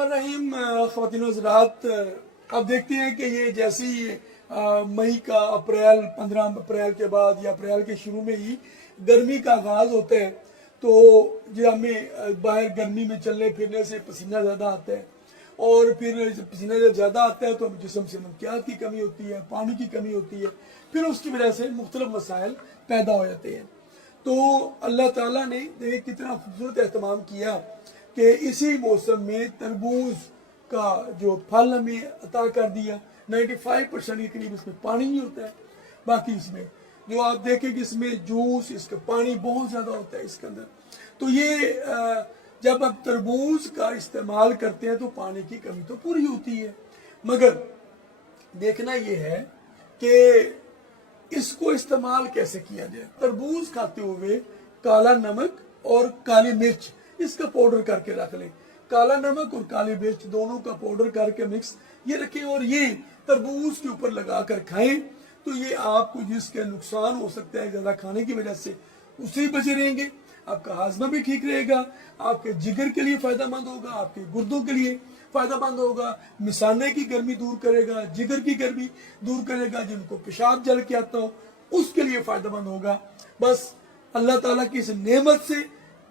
बिस्मिल्लाहिर्रहमानिर्रहीम। ख़वातीन व हज़रात, अब देखते हैं कि ये जैसे ही मई का अप्रैल 15 अप्रैल के बाद या अप्रैल के शुरू में ही गर्मी का आगाज़ होता है, तो जो हमें बाहर गर्मी में चलने फिरने से पसीना ज़्यादा आता है, और फिर पसीना जब ज़्यादा आता है तो हम जिस्म से नमकियात की कमी होती है, पानी की कमी होती है, फिर उसकी वजह से मुख्तलिफ मसाइल पैदा हो जाते हैं। तो अल्लाह ताला ने देखिए कितना खूबसूरत एहतमाम किया कि इसी मौसम में तरबूज का जो फल हमें अता कर दिया। 95% के करीब इसमें पानी नहीं होता है, बाकी इसमें जो आप देखें कि इसमें जूस, इसका पानी बहुत ज़्यादा होता है इसके अंदर। तो ये जब आप तरबूज का इस्तेमाल करते हैं तो पानी की कमी तो पूरी होती है, मगर देखना ये है कि इसको इस्तेमाल कैसे किया जाए। तरबूज खाते हुए काला नमक और काली मिर्च इसका पाउडर करके रख लें। काला नमक और काली मिर्च दोनों का पाउडर करके मिक्स ये रखें और ये तरबूज के ऊपर लगा कर खाएं, तो ये आपको जिसके नुकसान हो सकता है ज़्यादा खाने की वजह से, उससे ही बचे रहेंगे। आपका हाजमा भी ठीक रहेगा, आपके जिगर के लिए फ़ायदेमंद होगा, आपके गुर्दों के लिए फ़ायदेमंद होगा, मिसाने की गर्मी दूर करेगा, जिगर की गर्मी दूर करेगा, जिनको पेशाब जल के आता हो उसके लिए फ़ायदेमंद होगा। बस अल्लाह ताला की इस नेमत से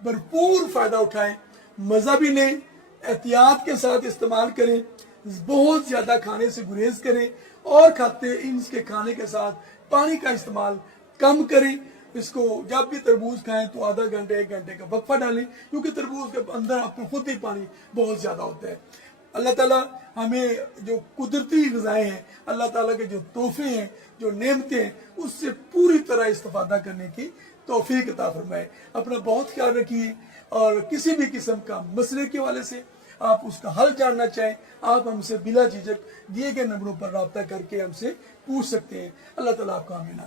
भरपूर फ़ायदा उठाएं, मज़ा भी लें, एहतियात के साथ इस्तेमाल करें, बहुत ज़्यादा खाने से गुरेज करें, और खाते इनके खाने के साथ पानी का इस्तेमाल कम करें। इसको जब भी तरबूज खाएं तो आधा घंटे 1 घंटे का वक्फा डालें, क्योंकि तरबूज के अंदर आपको खुद ही पानी बहुत ज़्यादा होता है। अल्लाह ताला हमें जो कुदरती ग़िज़ाएँ हैं, अल्लाह ताला के जो तोहफे हैं, जो नेमतें हैं, उससे पूरी तरह इस्तेफादा करने की तौफीक अता फरमाए। अपना बहुत ख्याल रखिए, और किसी भी किस्म का मसले के वाले से आप उसका हल जानना चाहें, आप हमसे बिला झिझक दिए गए नंबरों पर रब्ता करके हमसे पूछ सकते हैं। अल्लाह ताला आपका आमीन।